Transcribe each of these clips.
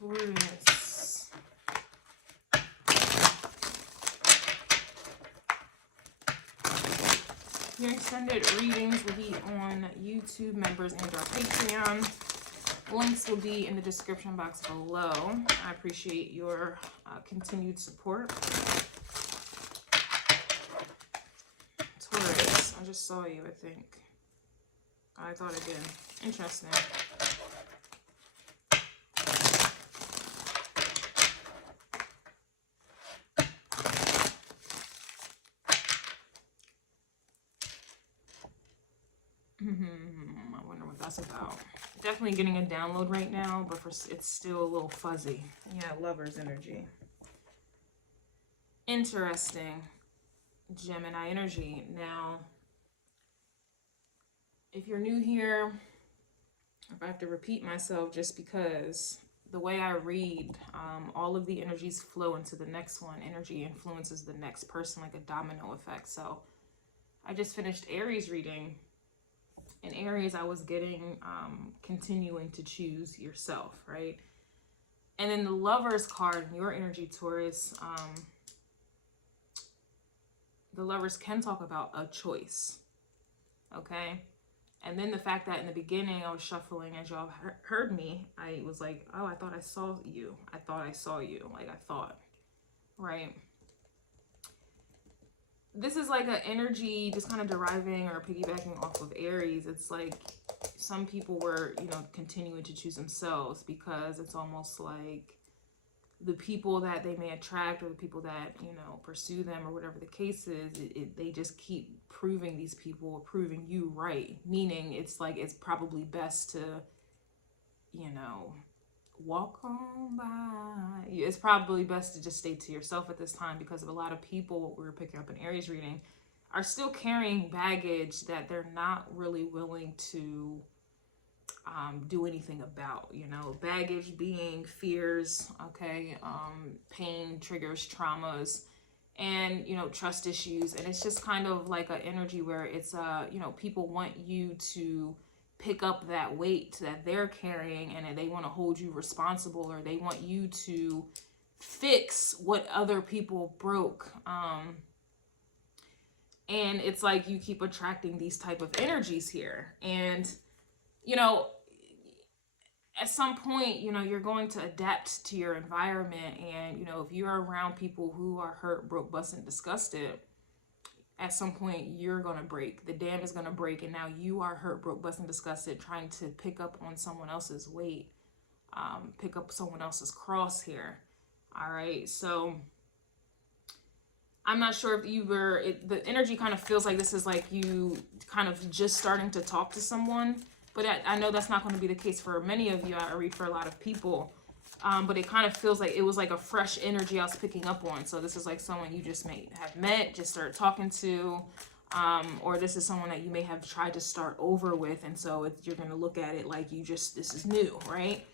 Taurus. Your extended readings will be on YouTube, members, and our Patreon. Links will be in the description box below. I appreciate your continued support. Taurus, I just saw you, I think. I thought I did. Interesting. I wonder what that's about. Definitely getting a download right now, but it's still a little fuzzy. Yeah, Lover's energy. Interesting. Gemini energy. Now, if you're new here, if I have to repeat myself just because the way I read, all of the energies flow into the next one. Energy influences the next person like a domino effect. So I just finished Aries reading. In Aries, I was getting continuing to choose yourself, right? And then the Lover's card in your energy, Taurus, the Lovers can talk about a choice, okay? And then the fact that in the beginning I was shuffling, as y'all heard me, I was like, oh, I thought I saw you. I thought I saw you, like I thought, right? This is like an energy just kind of deriving or piggybacking off of Aries. It's like some people were, you know, continuing to choose themselves because it's almost like the people that they may attract or the people that, you know, pursue them or whatever the case is, they just keep proving these people, proving you right. Meaning it's like it's probably best to, you know, walk on by. It's probably best to just stay to yourself at this time because of a lot of people, what we were picking up in Aries reading, are still carrying baggage that they're not really willing to do anything about, you know, baggage being fears, okay, pain, triggers, traumas, and, you know, trust issues. And it's just kind of like an energy where it's, you know, people want you to pick up that weight that they're carrying and they want to hold you responsible, or they want you to fix what other people broke. And it's like you keep attracting these type of energies here. And, you know, at some point, you know, you're going to adapt to your environment. And, you know, if you're around people who are hurt, broke, busted, disgusted, at some point you're going to break. The dam is going to break. And now you are hurt, broke, busted, disgusted, trying to pick up on someone else's weight, pick up someone else's cross here. All right. So I'm not sure if you were, the energy kind of feels like this is like you kind of just starting to talk to someone. But I know that's not going to be the case for many of you. I read for a lot of people. But it kind of feels like it was like a fresh energy I was picking up on. So this is like someone you just may have met, just started talking to. Or this is someone that you may have tried to start over with. And so you're going to look at it like this is new, right?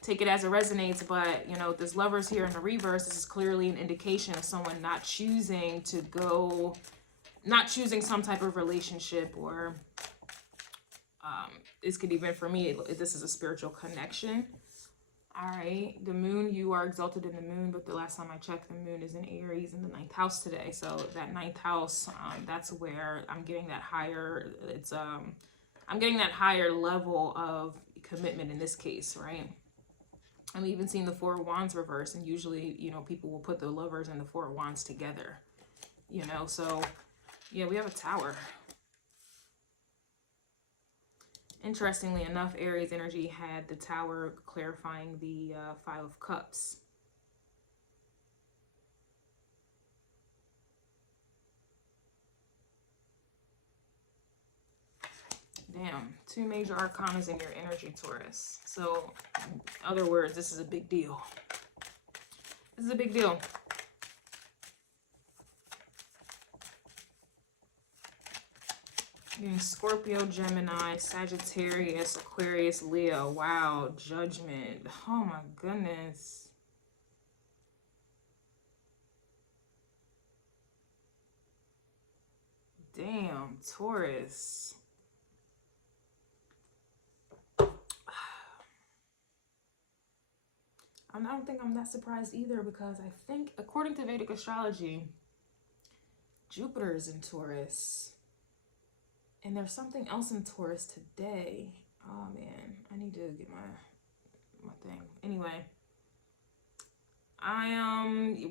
Take it as it resonates. But, you know, this Lovers here in the reverse, this is clearly an indication of someone not choosing to go, not choosing some type of relationship, or this could even, for me, this is a spiritual connection. All right, the moon, you are exalted in the moon, but the last time I checked, the moon is in Aries in the 9th house today. So that 9th house, that's where I'm getting that higher, I'm getting that higher level of commitment in this case, right? I'm even seeing the 4 of Wands reverse, and usually, you know, people will put the Lovers and the 4 of Wands together, you know? So yeah, we have a Tower. Interestingly enough, Aries energy had the Tower clarifying the 5 of Cups. Damn, 2 major arcanas in your energy, Taurus. So, in other words, this is a big deal. This is a big deal. Scorpio, Gemini, Sagittarius, Aquarius, Leo. Wow, Judgment. Oh my goodness. Damn, Taurus. I don't think I'm that surprised either, because I think, according to Vedic astrology, Jupiter is in Taurus. And there's something else in Taurus today. Oh man, I need to get my thing. Anyway,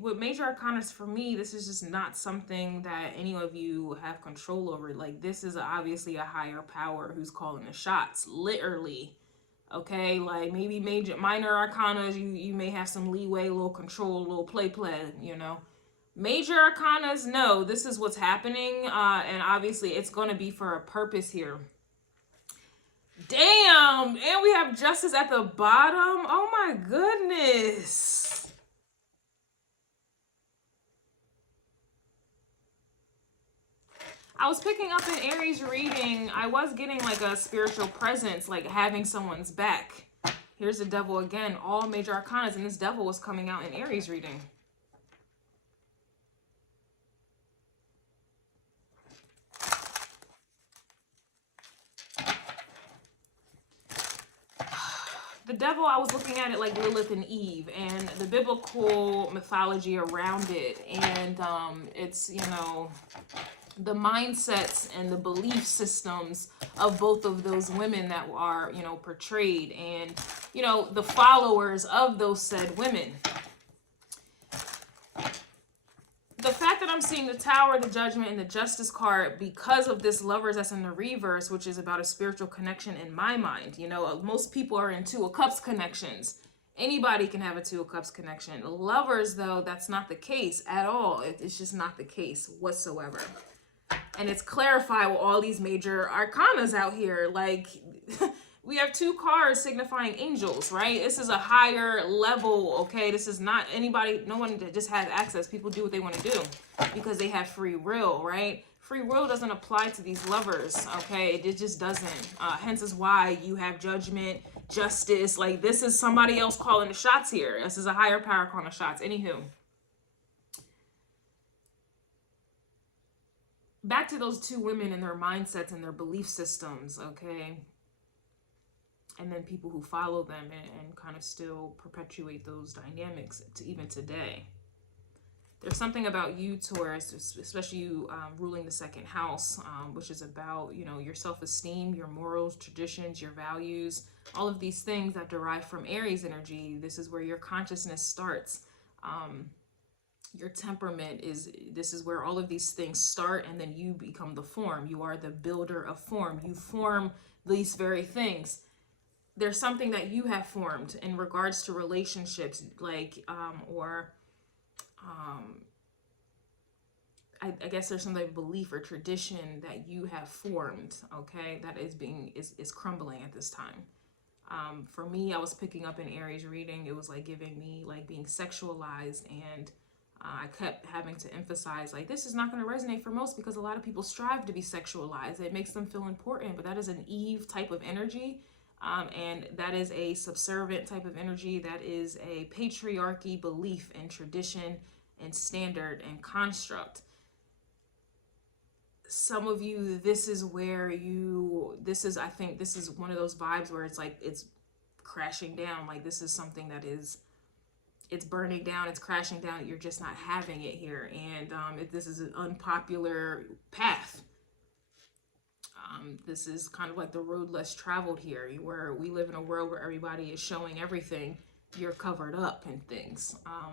with major arcanas, for me, this is just not something that any of you have control over. Like, this is obviously a higher power who's calling the shots, literally. Okay, like maybe minor arcanas, you may have some leeway, a little control, a little play, you know. Major arcanas, no, this is what's happening, and obviously it's going to be for a purpose here. Damn, and we have justice at the bottom. Oh my goodness. I was picking up an Aries reading. I was getting like a spiritual presence, like having someone's back. Here's the devil again, all major arcanas, and this devil was coming out in Aries reading. The devil, I was looking at it like Lilith and Eve, and the biblical mythology around it, and it's, you know, the mindsets and the belief systems of both of those women that are, you know, portrayed, and, you know, the followers of those said women. The fact that I'm seeing the Tower, the Judgment, and the Justice card because of this Lovers that's in the reverse, which is about a spiritual connection in my mind. You know, most people are in Two of Cups connections. Anybody can have a Two of Cups connection. Lovers, though, that's not the case at all. It's just not the case whatsoever. And it's clarified with all these major arcanas out here. Like, we have two cards signifying angels, right? This is a higher level, okay? This is not anybody, no one that just has access. People do what they want to do because they have free will, right? Free will doesn't apply to these lovers, okay? It just doesn't. Hence is why you have judgment, justice. Like, this is somebody else calling the shots here. This is a higher power calling the shots. Anywho. Back to those two women and their mindsets and their belief systems, okay? And then people who follow them and kind of still perpetuate those dynamics to even today. There's something about you, Taurus, especially you ruling the second house, which is about, you know, your self-esteem, your morals, traditions, your values, all of these things that derive from Aries energy. This is where your consciousness starts. Your temperament is, this is where all of these things start, and then you become the form. You are the builder of form. You form these very things. There's something that you have formed in regards to relationships, like, I guess there's some type of belief or tradition that you have formed, okay, that is crumbling at this time. For me, I was picking up an Aries reading. It was like giving me like being sexualized, and I kept having to emphasize, like, this is not going to resonate for most because a lot of people strive to be sexualized. It makes them feel important, but that is an Eve type of energy. And that is a subservient type of energy. That is a patriarchy belief and tradition and standard and construct. Some of you, this is where I think this is one of those vibes where it's like, it's crashing down. Like, this is something that is, it's burning down, it's crashing down. You're just not having it here. And this is an unpopular path. This is kind of like the road less traveled here, where we live in a world where everybody is showing everything. You're covered up and things. I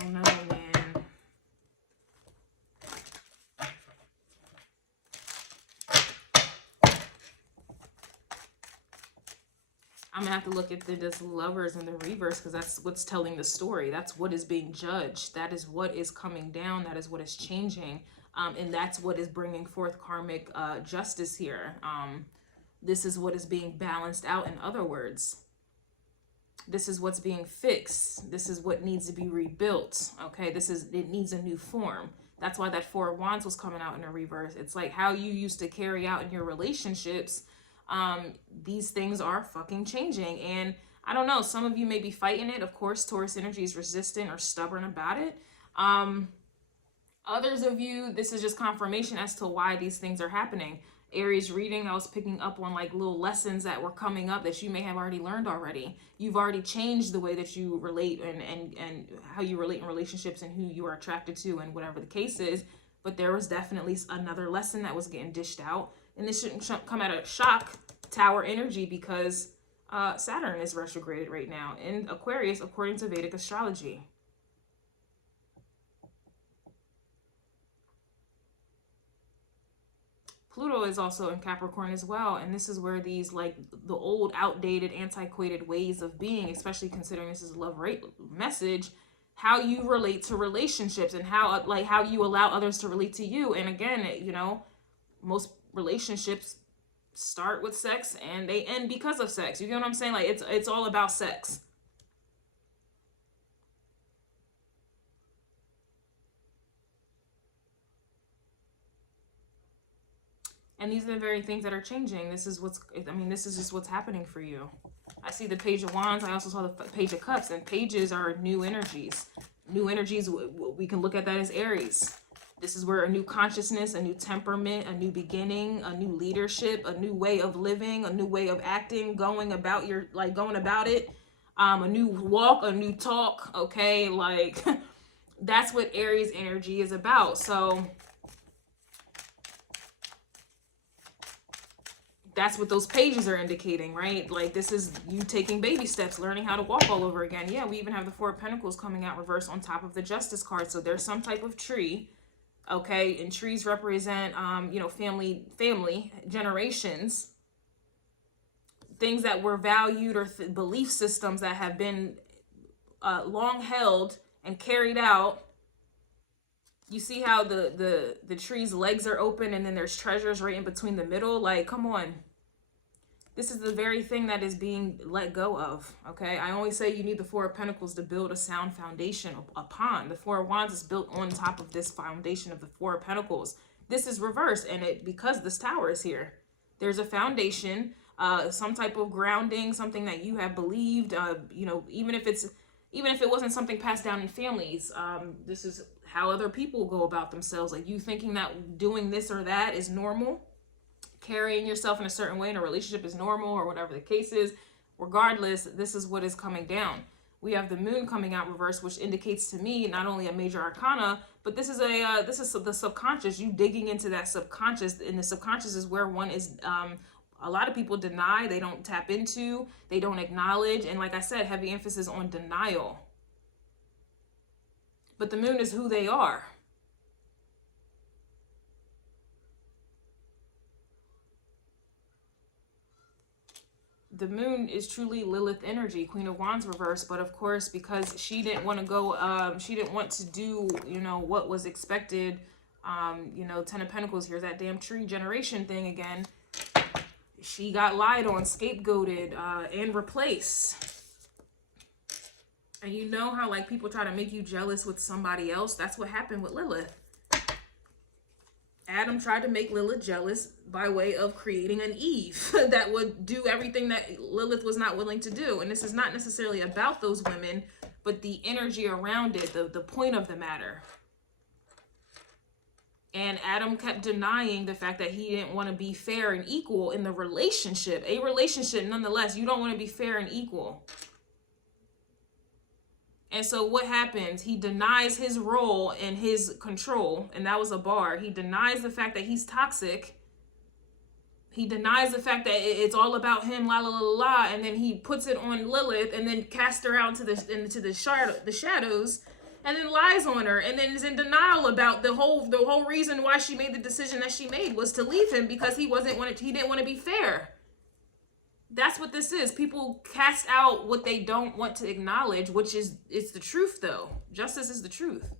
don't know, man. I'm gonna have to look at this Lovers in the reverse, because that's what's telling the story. That's what is being judged. That is what is coming down. That is what is changing. And that's what is bringing forth karmic justice here. This is what is being balanced out, in other words. This is what's being fixed. This is what needs to be rebuilt. Okay, it needs a new form. That's why that Four of Wands was coming out in a reverse. It's like how you used to carry out in your relationships. These things are fucking changing. And I don't know, some of you may be fighting it. Of course, Taurus energy is resistant or stubborn about it. Others of you, this is just confirmation as to why these things are happening. Aries reading, I was picking up on like little lessons that were coming up that you may have already learned already. You've already changed the way that you relate and how you relate in relationships and who you are attracted to and whatever the case is. But there was definitely another lesson that was getting dished out. And this shouldn't come at a shock tower energy because Saturn is retrograded right now in Aquarius according to Vedic astrology. Pluto is also in Capricorn as well, and this is where these like the old outdated antiquated ways of being, especially considering this is a love rate message, how you relate to relationships and how you allow others to relate to you. And again, you know, most relationships start with sex and they end because of sex. You get what I'm saying? Like it's all about sex. And these are the very things that are changing. This is what's, I mean, this is just what's happening for you. I see the Page of Wands. I also saw the Page of Cups, and pages are new energies. New energies, we can look at that as Aries. This is where a new consciousness, a new temperament, a new beginning, a new leadership, a new way of living, a new way of acting, going about it, a new walk, a new talk, okay? Like, that's what Aries energy is about. So that's what those pages are indicating, right? Like, this is you taking baby steps, learning how to walk all over again. Yeah, we even have the Four of Pentacles coming out reverse on top of the Justice card. So there's some type of tree, okay? And trees represent, you know, family, generations, things that were valued or belief systems that have been long held and carried out. You see how the tree's legs are open and then there's treasures right in between the middle? Like, come on. This is the very thing that is being let go of, okay? I always say you need the Four of Pentacles to build a sound foundation upon. The Four of Wands is built on top of this foundation of the Four of Pentacles. This is reversed, and because this tower is here. There's a foundation, some type of grounding, something that you have believed, you know, even if it wasn't something passed down in families, this is how other people go about themselves. Like, you thinking that doing this or that is normal, carrying yourself in a certain way in a relationship is normal, or whatever the case is. Regardless, this is what is coming down. We have the moon coming out reverse, which indicates to me not only a major arcana, but this is the subconscious. You digging into that subconscious, and the subconscious is where one is. A lot of people deny, they don't tap into, they don't acknowledge, and like I said, heavy emphasis on denial. But the moon is who they are. The moon is truly Lilith energy, Queen of Wands reverse, but of course, because she didn't want to go, she didn't want to do, you know, what was expected, you know, Ten of Pentacles, here's that damn tree generation thing again. She got lied on, scapegoated, and replaced. And you know how, like, people try to make you jealous with somebody else? That's what happened with Lilith. Adam tried to make Lilith jealous by way of creating an Eve that would do everything that Lilith was not willing to do. And this is not necessarily about those women, but the energy around it, the point of the matter. And Adam kept denying the fact that he didn't want to be fair and equal in the relationship. A relationship, nonetheless, you don't want to be fair and equal. And so what happens? He denies his role and his control, and that was a bar. He denies the fact that he's toxic. He denies the fact that it's all about him, la la la la, and then he puts it on Lilith, and then casts her out into the shadows, and then lies on her, and then is in denial about the whole reason why she made the decision that she made was to leave him, because he didn't want to be fair. That's what this is. People cast out what they don't want to acknowledge, which is, it's the truth though. Justice is the truth.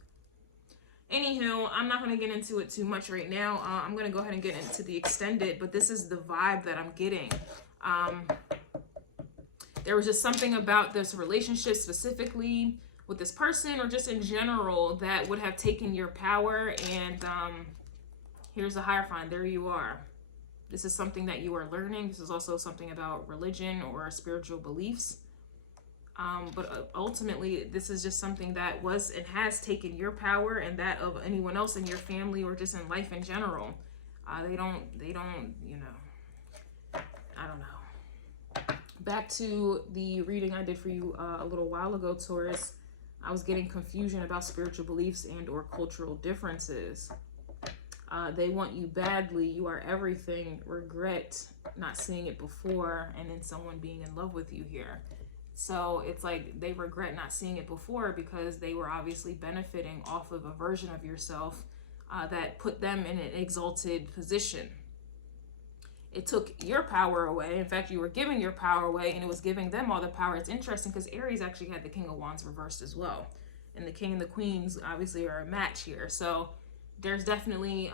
Anywho, I'm not going to get into it too much right now. I'm going to go ahead and get into the extended, but this is the vibe that I'm getting. There was just something about this relationship specifically with this person, or just in general, that would have taken your power. And here's the Hierophant. There you are. This is something that you are learning. This is also something about religion or spiritual beliefs. But ultimately, this is just something that was and has taken your power and that of anyone else in your family or just in life in general. They don't, you know, I don't know. Back to the reading I did for you a little while ago, Taurus. I was getting confusion about spiritual beliefs and or cultural differences. They want you badly. You are everything. Regret not seeing it before, and then someone being in love with you here. So it's like they regret not seeing it before because they were obviously benefiting off of a version of yourself that put them in an exalted position. It took your power away. In fact, you were giving your power away, and it was giving them all the power. It's interesting because Aries actually had the King of Wands reversed as well. And the King and the Queens obviously are a match here. So there's definitely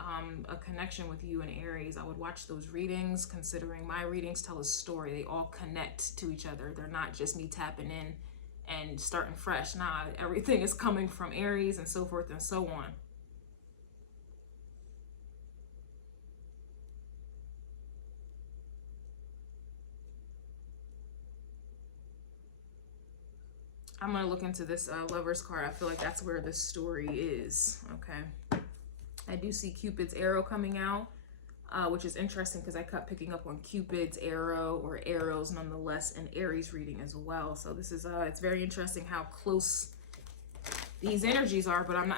a connection with you and Aries. I would watch those readings, considering my readings tell a story. They all connect to each other. They're not just me tapping in and starting fresh. Nah, everything is coming from Aries and so forth and so on. I'm going to look into this Lover's card. I feel like that's where the story is. Okay. I do see Cupid's arrow coming out, which is interesting because I kept picking up on Cupid's arrow or arrows nonetheless in Aries reading as well. So this is, it's very interesting how close these energies are, but I'm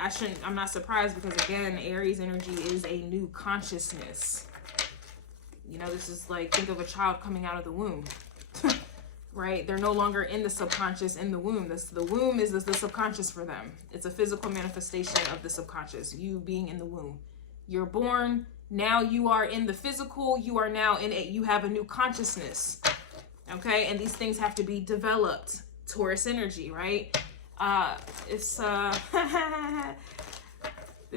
not surprised because again, Aries energy is a new consciousness. You know, this is like, think of a child coming out of the womb. Right? They're no longer in the subconscious, in the womb. The womb is the subconscious for them. It's a physical manifestation of the subconscious, you being in the womb. You're born, now you are in the physical, you are now in it, you have a new consciousness. Okay? And these things have to be developed. Taurus energy, right? This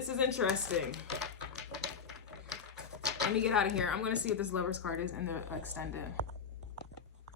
is interesting. Let me get out of here. I'm going to see if this Lover's card is in the extended.